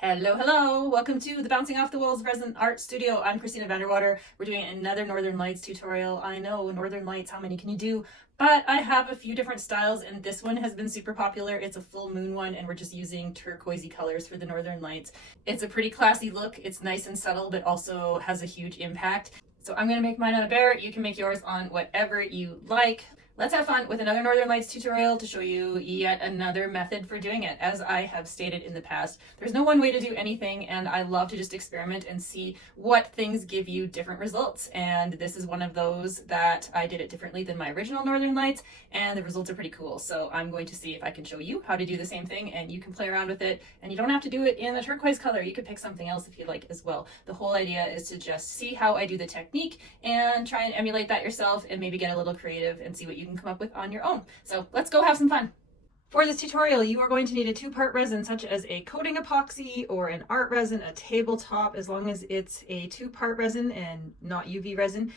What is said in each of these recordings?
Hello, hello! Welcome to the Bouncing Off the Walls Resin Art Studio. I'm Christina Vanderwater. We're doing another Northern Lights tutorial. I know, Northern Lights, how many can you do? But I have a few different styles and this one has been super popular. It's a full moon one and we're just using turquoisey colors for the Northern Lights. It's a pretty classy look. It's nice and subtle but also has a huge impact. So I'm going to make mine on a bear. You can make yours on whatever you like. Let's have fun with another Northern Lights tutorial to show you yet another method for doing it. As I have stated in the past, there's no one way to do anything, and I love to just experiment and see what things give you different results. And this is one of those that I did it differently than my original Northern Lights, and the results are pretty cool. So I'm going to see if I can show you how to do the same thing, and you can play around with it. And you don't have to do it in the turquoise color. You could pick something else if you like as well. The whole idea is to just see how I do the technique and try and emulate that yourself and maybe get a little creative and see what you can come up with on your own. So let's go have some fun. For this tutorial, you are going to need a two-part resin, such as a coating epoxy or an art resin, a tabletop, as long as it's a two-part resin and not UV resin.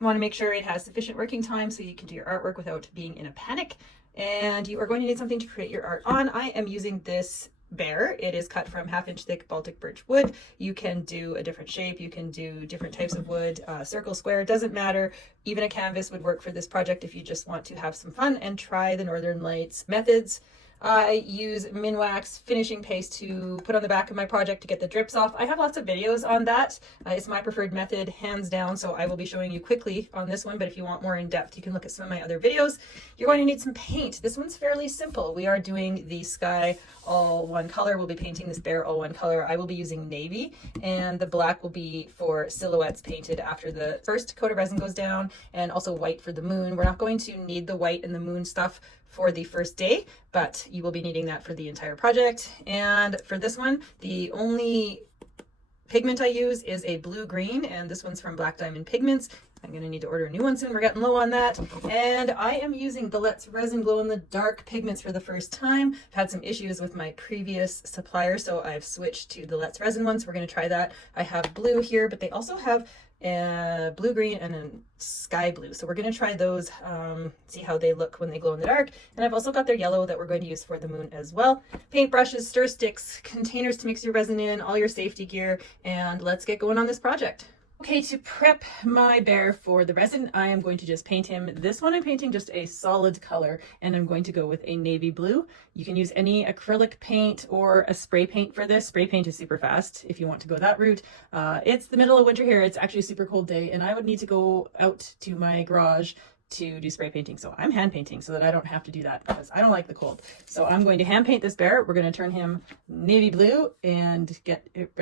You want to make sure it has sufficient working time so you can do your artwork without being in a panic. And you are going to need something to create your art on. I am using this bear. It is cut from 1/2-inch thick Baltic birch wood. You can do a different shape, you can do different types of wood, circle, square, doesn't matter. Even a canvas would work for this project if you just want to have some fun and try the Northern Lights methods. I use Minwax finishing paste to put on the back of my project to get the drips off. I have lots of videos on that. It's my preferred method, hands down, so I will be showing you quickly on this one, but if you want more in depth, you can look at some of my other videos. You're going to need some paint. This one's fairly simple. We are doing the sky all one color. We'll be painting this bear all one color. I will be using navy, and the black will be for silhouettes painted after the first coat of resin goes down, and also white for the moon. We're not going to need the white and the moon stuff for the first day, but you will be needing that for the entire project. And for this one, the only pigment I use is a blue-green, and this one's from Black Diamond Pigments. I'm going to need to order a new one soon. We're getting low on that. And I am using the Let's Resin Glow in the Dark pigments for the first time. I've had some issues with my previous supplier, so I've switched to the Let's Resin one. So we're going to try that. I have blue here, but they also have blue green and a sky blue, so we're going to try those, see how they look when they glow in the dark. And I've also got their yellow that we're going to use for the moon as well. Paintbrushes, stir sticks, containers to mix your resin in, all your safety gear, and let's get going on this project. Okay, to prep my bear for the resin, I am going to just paint him. This one I'm painting just a solid color, and I'm going to go with a navy blue. You can use any acrylic paint or a spray paint for this. Spray paint is super fast if you want to go that route. It's the middle of winter here. It's actually a super cold day, and I would need to go out to my garage to do spray painting. So I'm hand painting so that I don't have to do that because I don't like the cold. So I'm going to hand paint this bear. We're going to turn him navy blue and get it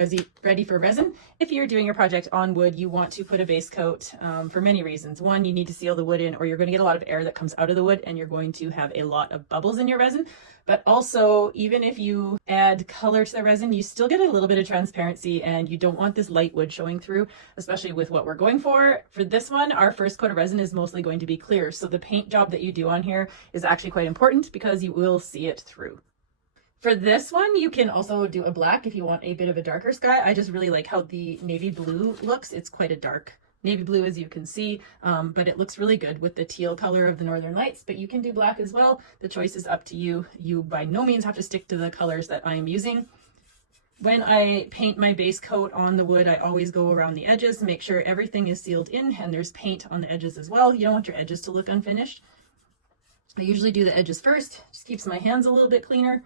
ready for resin. If you're doing your project on wood, you want to put a base coat for many reasons. One, you need to seal the wood in, or you're going to get a lot of air that comes out of the wood and you're going to have a lot of bubbles in your resin. But also, even if you add color to the resin, you still get a little bit of transparency, and you don't want this light wood showing through, especially with what we're going for. For this one, our first coat of resin is mostly going to be clear. So the paint job that you do on here is actually quite important because you will see it through. For this one, you can also do a black if you want a bit of a darker sky. I just really like how the navy blue looks. It's quite a dark navy blue, as you can see, but it looks really good with the teal color of the Northern Lights. But you can do black as well. The choice is up to you. You by no means have to stick to the colors that I am using. When I paint my base coat on the wood, I always go around the edges, make sure everything is sealed in, and there's paint on the edges as well. You don't want your edges to look unfinished. I usually do the edges first. Just keeps my hands a little bit cleaner.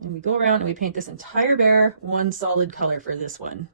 And we go around and we paint this entire bear one solid color for this one.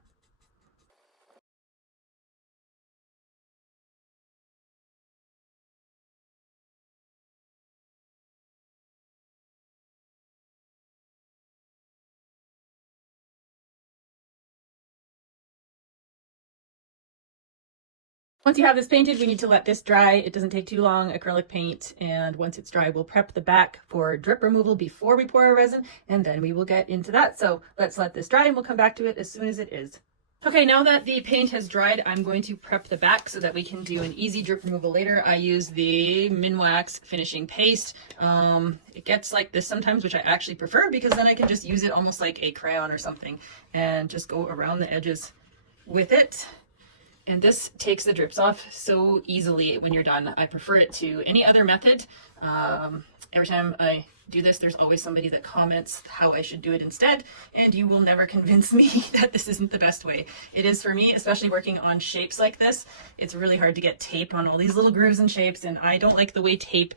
Once you have this painted, we need to let this dry. It doesn't take too long, acrylic paint, and once it's dry, we'll prep the back for drip removal before we pour our resin, and then we will get into that. So let's let this dry and we'll come back to it as soon as it is. Okay, now that the paint has dried, I'm going to prep the back so that we can do an easy drip removal later. I use the Minwax finishing paste. It gets like this sometimes, which I actually prefer because then I can just use it almost like a crayon or something and just go around the edges with it. And this takes the drips off so easily when you're done. I prefer it to any other method. Every time I do this, there's always somebody that comments how I should do it instead, and you will never convince me that this isn't the best way. It is for me, especially working on shapes like this. It's really hard to get tape on all these little grooves and shapes, and I don't like the way tape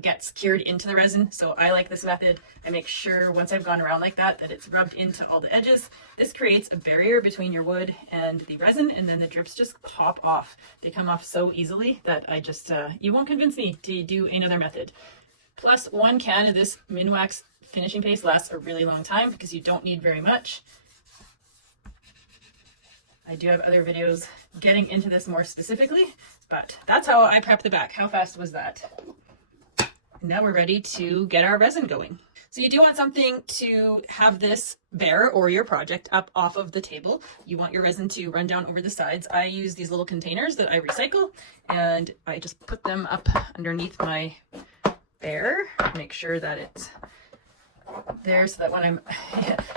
gets cured into the resin, so I like this method. I make sure once I've gone around like that, that it's rubbed into all the edges. This creates a barrier between your wood and the resin, and then the drips just pop off. They come off so easily that I just, you won't convince me to do another method. Plus, 1 can of this Minwax finishing paste lasts a really long time because you don't need very much. I do have other videos getting into this more specifically, but that's how I prep the back. How fast was that? Now we're ready to get our resin going. So you do want something to have this bare, or your project, up off of the table. You want your resin to run down over the sides. I use these little containers that I recycle, and I just put them up underneath my bare, make sure that it's there so that when I'm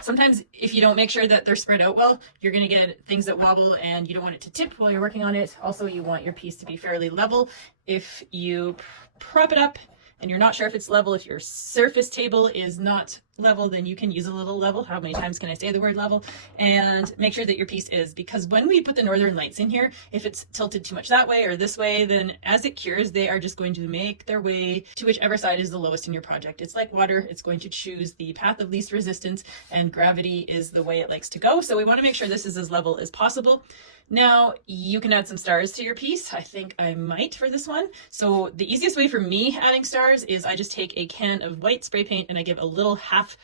sometimes if you don't make sure that they're spread out well, you're going to get things that wobble and you don't want it to tip while you're working on it. Also, you want your piece to be fairly level. If you prop it up and you're not sure if it's level, if your surface table is not level, then you can use a little level. How many times can I say the word level? And make sure that your piece is, because when we put the northern lights in here, if it's tilted too much that way or this way, then as it cures, they are just going to make their way to whichever side is the lowest in your project. It's like water. It's going to choose the path of least resistance, and gravity is the way it likes to go. So we want to make sure this is as level as possible. Now you can add some stars to your piece. I think I might for this one. So the easiest way for me adding stars is I just take a can of white spray paint and I give a little half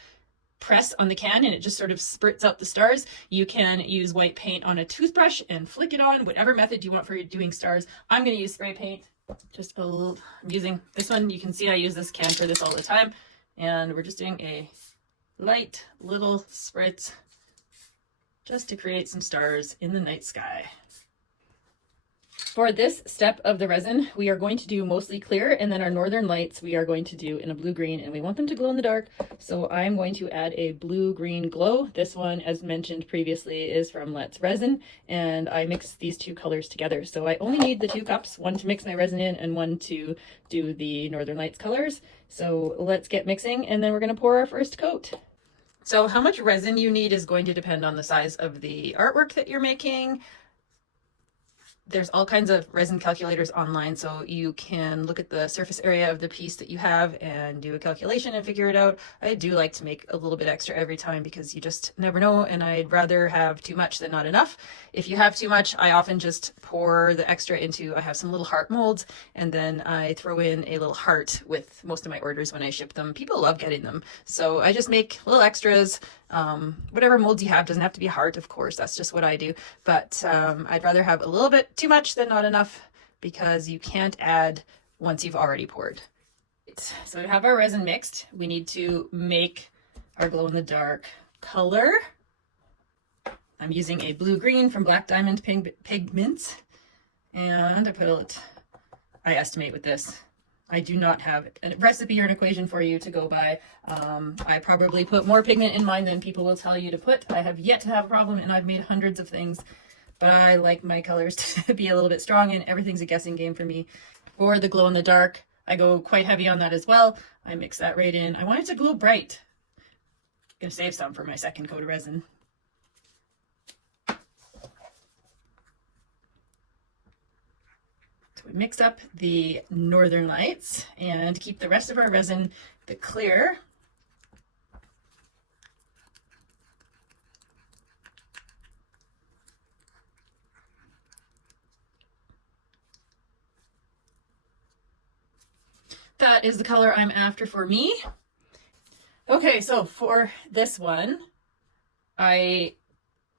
press on the can and it just sort of spurts out the stars. You can use white paint on a toothbrush and flick it on, whatever method you want for doing stars. I'm going to use spray paint. Just a little, I'm using this one. You can see I use this can for this all the time. And we're just doing a light little spritz just to create some stars in the night sky. For this step of the resin, we are going to do mostly clear, and then our northern lights we are going to do in a blue-green, and we want them to glow in the dark. So I'm going to add a blue-green glow. This one, as mentioned previously, is from Let's Resin, and I mix these two colors together. So I only need the 2 cups, one to mix my resin in and one to do the northern lights colors. So let's get mixing, and then we're going to pour our first coat. So how much resin you need is going to depend on the size of the artwork that you're making. There's all kinds of resin calculators online, so you can look at the surface area of the piece that you have and do a calculation and figure it out. I do like to make a little bit extra every time because you just never know, and I'd rather have too much than not enough. If you have too much, I often just pour the extra into, I have some little heart molds, and then I throw in a little heart with most of my orders when I ship them. People love getting them, so I just make little extras. Whatever molds you have, doesn't have to be a heart, of course, that's just what I do, but I'd rather have a little bit too much than not enough, because you can't add once you've already poured. So to have our resin mixed, we need to make our glow in the dark color. I'm using a blue-green from Black Diamond Pigments, and I estimate with this. I do not have a recipe or an equation for you to go by. I probably put more pigment in mine than people will tell you to put. I have yet to have a problem, and I've made hundreds of things, but I like my colors to be a little bit strong, and everything's a guessing game for me. For the glow in the dark, I go quite heavy on that as well. I mix that right in. I want it to glow bright. I'm gonna save some for my second coat of resin. We mix up the northern lights and keep the rest of our resin the clear. That is the color I'm after for me. Okay, so for this one, I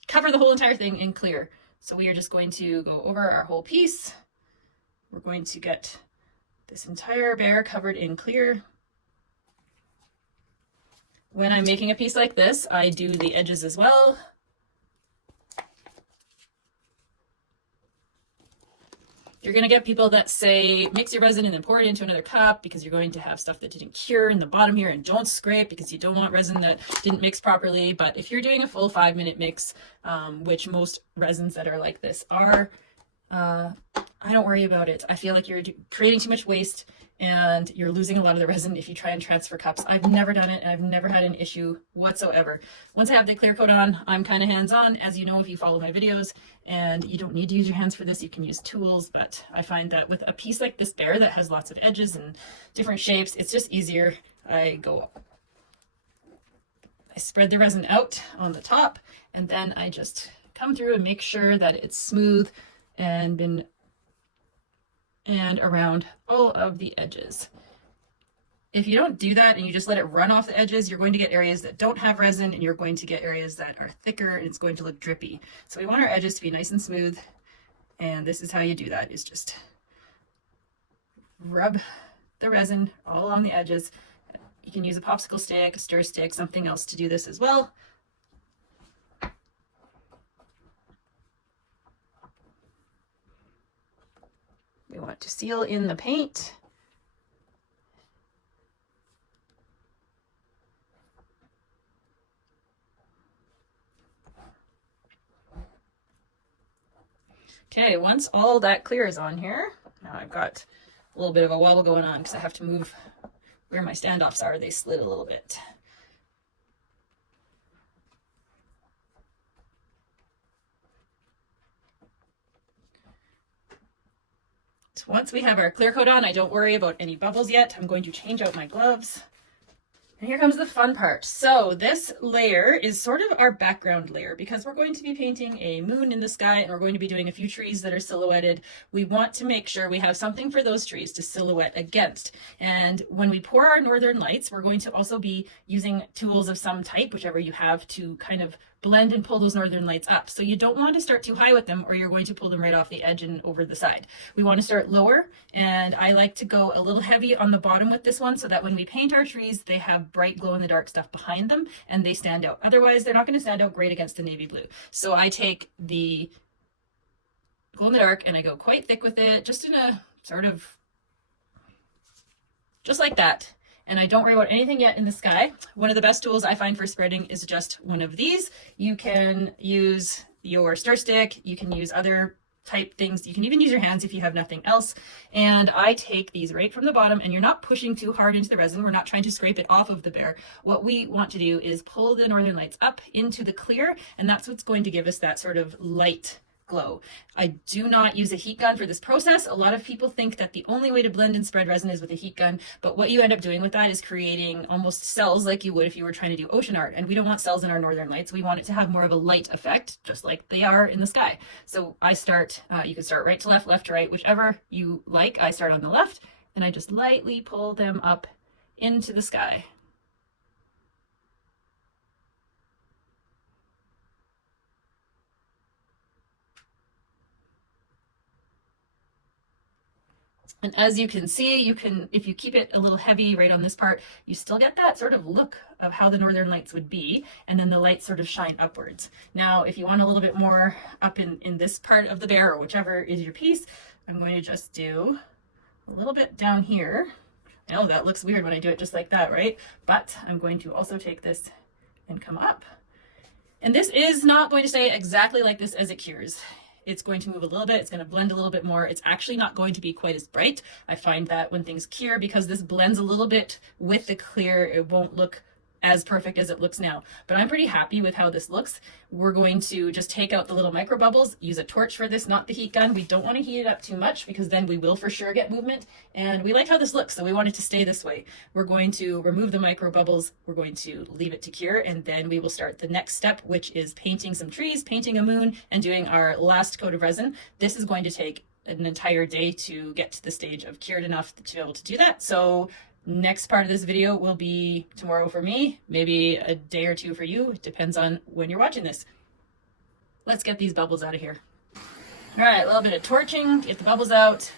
cover the whole entire thing in clear. So we are just going to go over our whole piece. We're going to get this entire bear covered in clear. When I'm making a piece like this, I do the edges as well. You're going to get people that say, mix your resin and then pour it into another cup, because you're going to have stuff that didn't cure in the bottom here, and don't scrape because you don't want resin that didn't mix properly. But if you're doing a full 5-minute mix, which most resins that are like this are, I don't worry about it. I feel like you're creating too much waste and you're losing a lot of the resin if you try and transfer cups. I've never done it and I've never had an issue whatsoever. Once I have the clear coat on, I'm kind of hands-on, as you know if you follow my videos, and you don't need to use your hands for this. You can use tools, but I find that with a piece like this bear that has lots of edges and different shapes, it's just easier. I spread the resin out on the top, and then I just come through and make sure that it's smooth and around all of the edges. If you don't do that and you just let it run off the edges, you're going to get areas that don't have resin, and you're going to get areas that are thicker, and it's going to look drippy. So we want our edges to be nice and smooth, and this is how you do that, is just rub the resin all along the edges. You can use a popsicle stick, a stir stick, something else to do this as well. We want to seal in the paint. Okay, once all that clear is on here, now I've got a little bit of a wobble going on because I have to move where my standoffs are. They slid a little bit. So once we have our clear coat on, I don't worry about any bubbles yet. I'm going to change out my gloves. And here comes the fun part. So this layer is sort of our background layer because we're going to be painting a moon in the sky, and we're going to be doing a few trees that are silhouetted. We want to make sure we have something for those trees to silhouette against. And when we pour our northern lights, we're going to also be using tools of some type, whichever you have, to kind of blend and pull those northern lights up. So you don't want to start too high with them, or you're going to pull them right off the edge and over the side. We want to start lower, and I like to go a little heavy on the bottom with this one so that when we paint our trees, they have bright glow in the dark stuff behind them and they stand out. Otherwise, they're not going to stand out great against the navy blue. So I take the glow in the dark and I go quite thick with it, just in a sort of, just like that. And I don't worry about anything yet in the sky. One of the best tools I find for spreading is just one of these. You can use your stir stick, you can use other type things, you can even use your hands if you have nothing else. And I take these right from the bottom, and you're not pushing too hard into the resin. We're not trying to scrape it off of the bear. What we want to do is pull the northern lights up into the clear, and that's what's going to give us that sort of light glow. I do not use a heat gun for this process. A lot of people think that the only way to blend and spread resin is with a heat gun, but what you end up doing with that is creating almost cells like you would if you were trying to do ocean art. And we don't want cells in our northern lights. We want it to have more of a light effect, just like they are in the sky. So I start, you can start right to left, left to right, whichever you like. I start on the left, and I just lightly pull them up into the sky. And as you can see, you can, if you keep it a little heavy right on this part, you still get that sort of look of how the northern lights would be, and then the lights sort of shine upwards. Now, if you want a little bit more up in this part of the bear, or whichever is your piece, I'm going to just do a little bit down here. I know that looks weird when I do it just like that, right? But I'm going to also take this and come up. And this is not going to stay exactly like this as it cures. It's going to move a little bit, it's going to blend a little bit more. It's actually not going to be quite as bright. I find that when things cure, because this blends a little bit with the clear, it won't look as perfect as it looks now. But I'm pretty happy with how this looks. We're going to just take out the little micro bubbles, use a torch for this, not the heat gun. We don't want to heat it up too much because then we will for sure get movement. And we like how this looks, so we want it to stay this way. We're going to remove the micro bubbles, we're going to leave it to cure, and then we will start the next step, which is painting some trees, painting a moon, and doing our last coat of resin. This is going to take an entire day to get to the stage of cured enough to be able to do that. So next part of this video will be tomorrow for me, maybe a day or two for you. It depends on when you're watching this. Let's get these bubbles out of here. All right, a little bit of torching, get the bubbles out.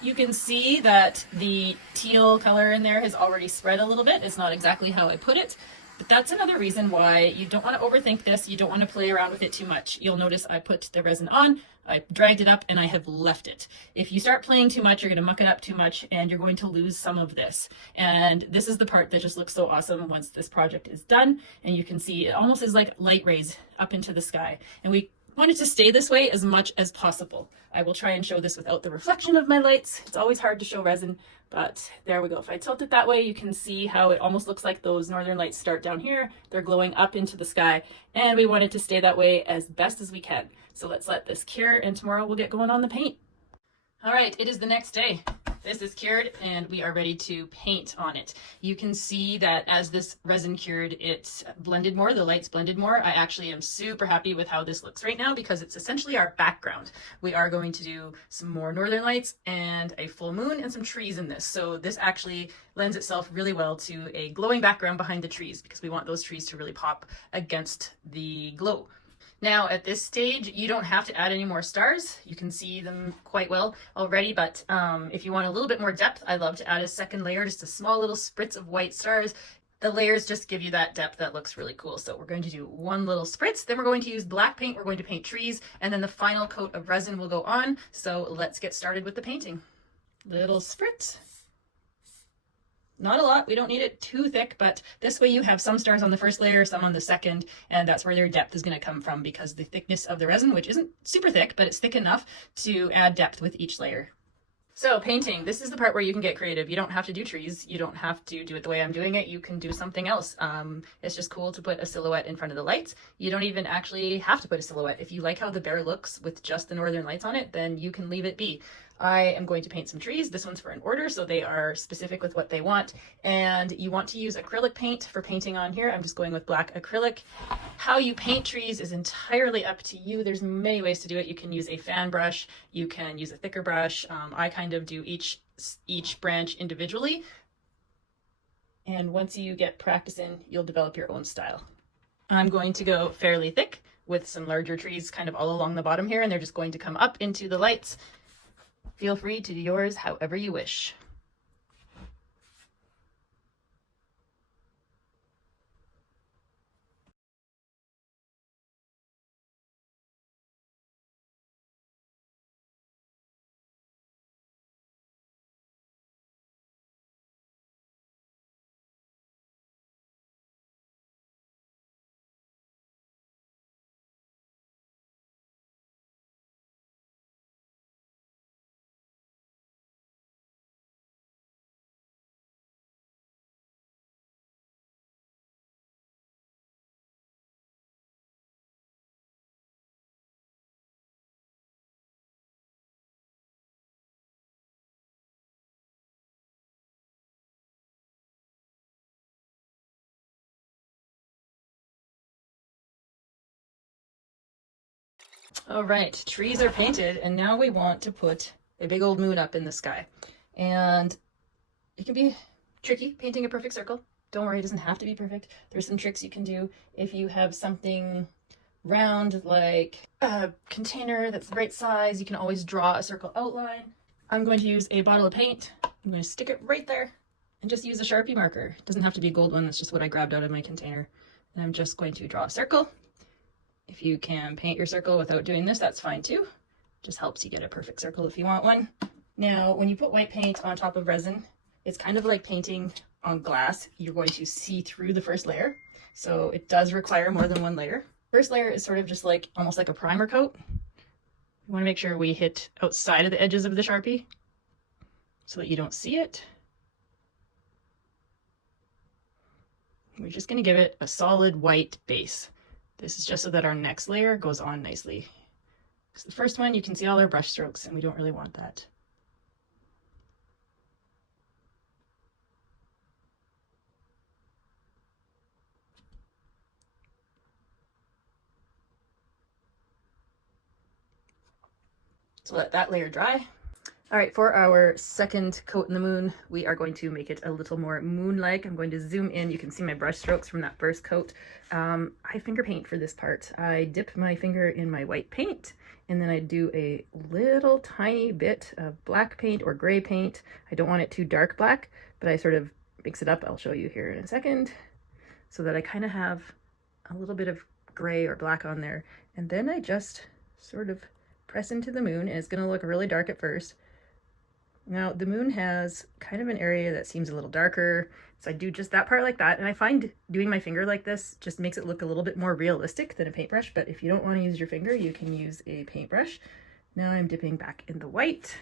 You can see that the teal color in there has already spread a little bit. It's not exactly how I put it, but that's another reason why you don't want to overthink this. You don't want to play around with it too much. You'll notice I put the resin on, I dragged it up, and I have left it. If you start playing too much, you're going to muck it up too much, and you're going to lose some of this. And this is the part that just looks so awesome once this project is done. And you can see it almost is like light rays up into the sky. And we I want it to stay this way as much as possible. I will try and show this without the reflection of my lights. It's always hard to show resin, but there we go. If I tilt it that way, you can see how it almost looks like those northern lights start down here. They're glowing up into the sky, and we want it to stay that way as best as we can. So let's let this cure, and tomorrow we'll get going on the paint. All right, it is the next day. This is cured and we are ready to paint on it. You can see that as this resin cured, it blended more, the lights blended more. I actually am super happy with how this looks right now because it's essentially our background. We are going to do some more northern lights and a full moon and some trees in this. So this actually lends itself really well to a glowing background behind the trees because we want those trees to really pop against the glow. Now at this stage, you don't have to add any more stars. You can see them quite well already, but if you want a little bit more depth, I love to add a second layer, just a small little spritz of white stars. The layers just give you that depth that looks really cool. So we're going to do one little spritz, then we're going to use black paint, we're going to paint trees, and then the final coat of resin will go on. So let's get started with the painting. Little spritz. Not a lot, we don't need it too thick, but this way you have some stars on the first layer, some on the second, and that's where their depth is going to come from because the thickness of the resin, which isn't super thick, but it's thick enough to add depth with each layer. So painting, this is the part where you can get creative. You don't have to do trees. You don't have to do it the way I'm doing it. You can do something else. It's just cool to put a silhouette in front of the lights. You don't even actually have to put a silhouette. If you like how the bear looks with just the northern lights on it, then you can leave it be. I am going to paint some trees. This one's for an order, so they are specific with what they want. And you want to use acrylic paint for painting on here. I'm just going with black acrylic. How you paint trees is entirely up to you. There's many ways to do it. You can use a fan brush. You can use a thicker brush. I kind of do each branch individually. And once you get practicing, you'll develop your own style. I'm going to go fairly thick with some larger trees kind of all along the bottom here, and they're just going to come up into the lights. Feel free to do yours however you wish. All right, trees are painted, and now we want to put a big old moon up in the sky. And it can be tricky painting a perfect circle. Don't worry, it doesn't have to be perfect. There's some tricks you can do if you have something round like a container that's the right size. You can always draw a circle outline. I'm going to use a bottle of paint. I'm going to stick it right there and just use a Sharpie marker. It doesn't have to be a gold one. That's just what I grabbed out of my container. And I'm just going to draw a circle. If you can paint your circle without doing this, that's fine too. Just helps you get a perfect circle if you want one. Now, when you put white paint on top of resin, it's kind of like painting on glass. You're going to see through the first layer. So it does require more than one layer. First layer is sort of just like, almost like a primer coat. We want to make sure we hit outside of the edges of the Sharpie so that you don't see it. We're just going to give it a solid white base. This is just so that our next layer goes on nicely. Because the first one, you can see all our brush strokes, and we don't really want that. So let that layer dry. All right, for our second coat in the moon, we are going to make it a little more moon-like. I'm going to zoom in. You can see my brush strokes from that first coat. I finger paint for this part. I dip my finger in my white paint, and then I do a little tiny bit of black paint or gray paint. I don't want it too dark black, but I sort of mix it up. I'll show you here in a second, so that I kind of have a little bit of gray or black on there. And then I just sort of press into the moon, and it's going to look really dark at first. Now the moon has kind of an area that seems a little darker, so I do just that part like that, and I find doing my finger like this just makes it look a little bit more realistic than a paintbrush, but if you don't want to use your finger, you can use a paintbrush. Now I'm dipping back in the white,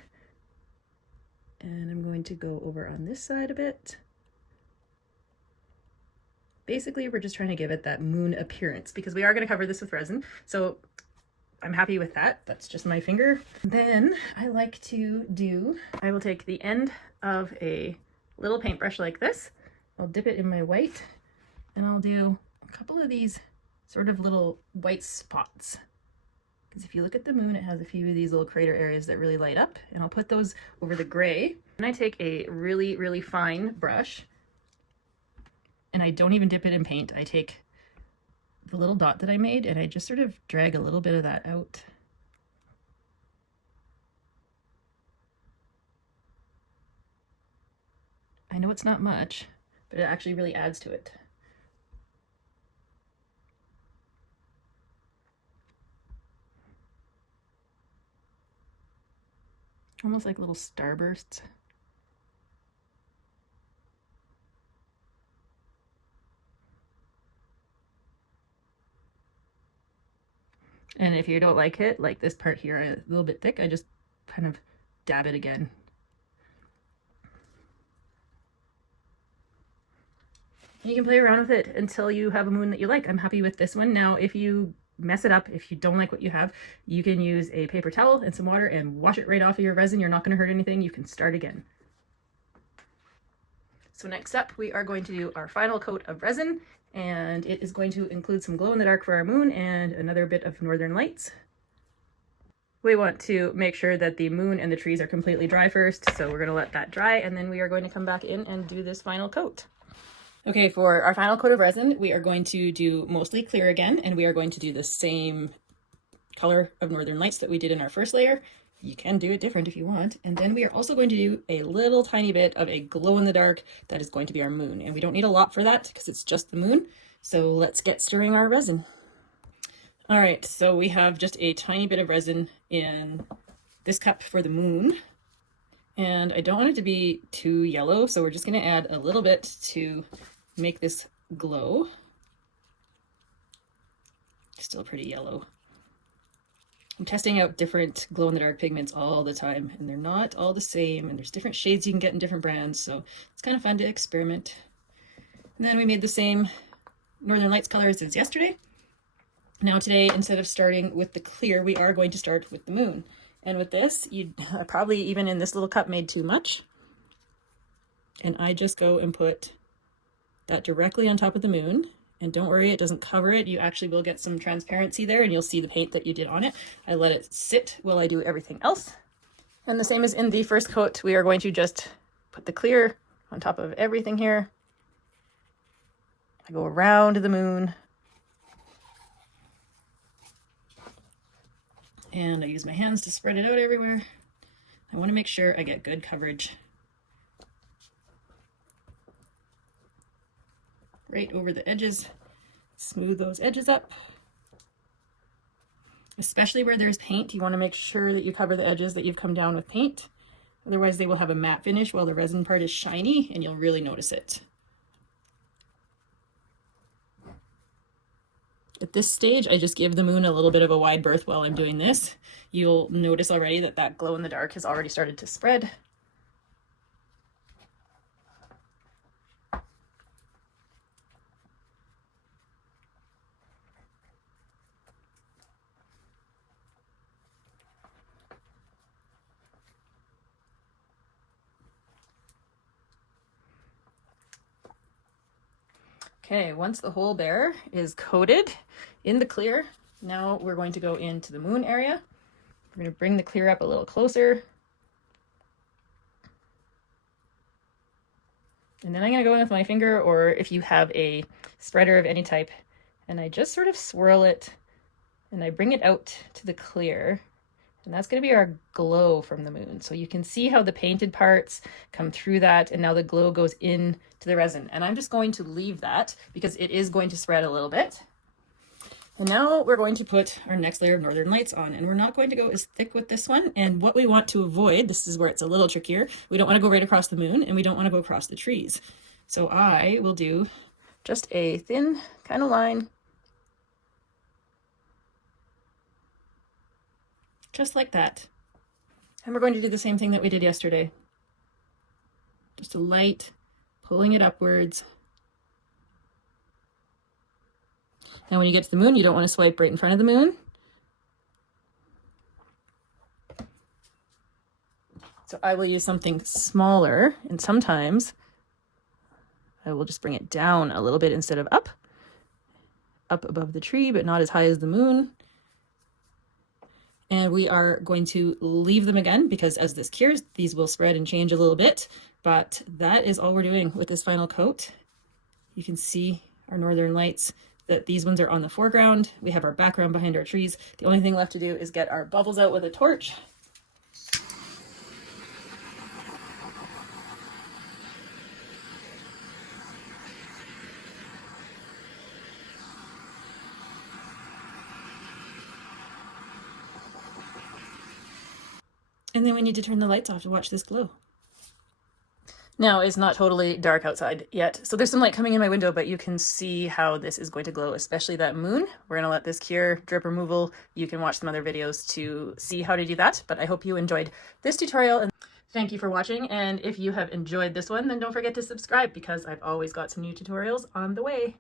and I'm going to go over on this side a bit. Basically, we're just trying to give it that moon appearance because we are going to cover this with resin, so I'm happy with that. That's just my finger. Then I like to I will take the end of a little paintbrush like this. I'll dip it in my white and I'll do a couple of these sort of little white spots. Because if you look at the moon, it has a few of these little crater areas that really light up, and I'll put those over the gray. And I take a really, really fine brush and I don't even dip it in paint. I take the little dot that I made and I just sort of drag a little bit of that out. I know it's not much, but it actually really adds to it. Almost like little starbursts. And if you don't like it, like this part here, a little bit thick, I just kind of dab it again. And you can play around with it until you have a moon that you like. I'm happy with this one. Now, if you mess it up, if you don't like what you have, you can use a paper towel and some water and wash it right off of your resin. You're not going to hurt anything. You can start again. So next up, we are going to do our final coat of resin, and it is going to include some glow in the dark for our moon and another bit of northern lights. We want to make sure that the moon and the trees are completely dry first, so we're going to let that dry, and then we are going to come back in and do this final coat. Okay, for our final coat of resin, we are going to do mostly clear again, and we are going to do the same color of northern lights that we did in our first layer. You can do it different if you want. And then we are also going to do a little tiny bit of a glow in the dark that is going to be our moon. And we don't need a lot for that because it's just the moon. So let's get stirring our resin. All right, so we have just a tiny bit of resin in this cup for the moon. And I don't want it to be too yellow, so we're just going to add a little bit to make this glow. Still pretty yellow. I'm testing out different glow-in-the-dark pigments all the time, and they're not all the same, and there's different shades you can get in different brands, so it's kind of fun to experiment. And then we made the same Northern Lights colors as yesterday. Now today, instead of starting with the clear, we are going to start with the moon. And with this, you probably even in this little cup made too much. And I just go and put that directly on top of the moon. And don't worry, it doesn't cover it. You actually will get some transparency there and you'll see the paint that you did on it. I let it sit while I do everything else. And the same as in the first coat, we are going to just put the clear on top of everything here. I go around the moon. And I use my hands to spread it out everywhere. I want to make sure I get good coverage. Right over the edges, smooth those edges up. Especially where there's paint, you want to make sure that you cover the edges that you've come down with paint. Otherwise they will have a matte finish while the resin part is shiny and you'll really notice it. At this stage, I just give the moon a little bit of a wide berth while I'm doing this. You'll notice already that that glow in the dark has already started to spread. Okay, once the whole bear is coated in the clear, now we're going to go into the moon area. We're going to bring the clear up a little closer. And then I'm going to go in with my finger, or if you have a spreader of any type, and I just sort of swirl it and I bring it out to the clear. And that's going to be our glow from the moon. So you can see how the painted parts come through that, and now the glow goes in to the resin. And I'm just going to leave that because it is going to spread a little bit. And now we're going to put our next layer of northern lights on, and we're not going to go as thick with this one. And what we want to avoid, this is where it's a little trickier, we don't want to go right across the moon and we don't want to go across the trees. So I will do just a thin kind of line, just like that. And we're going to do the same thing that we did yesterday. Just a light, pulling it upwards. Now when you get to the moon, you don't want to swipe right in front of the moon. So I will use something smaller, and sometimes I will just bring it down a little bit instead of up above the tree, but not as high as the moon. And we are going to leave them again because as this cures, these will spread and change a little bit. But that is all we're doing with this final coat. You can see our northern lights, that these ones are on the foreground. We have our background behind our trees. The only thing left to do is get our bubbles out with a torch. And then we need to turn the lights off to watch this glow. Now, it's not totally dark outside yet, so there's some light coming in my window, but you can see how this is going to glow, especially that moon. We're going to let this cure, drip removal. You can watch some other videos to see how to do that, but I hope you enjoyed this tutorial. And thank you for watching, and if you have enjoyed this one, then don't forget to subscribe because I've always got some new tutorials on the way.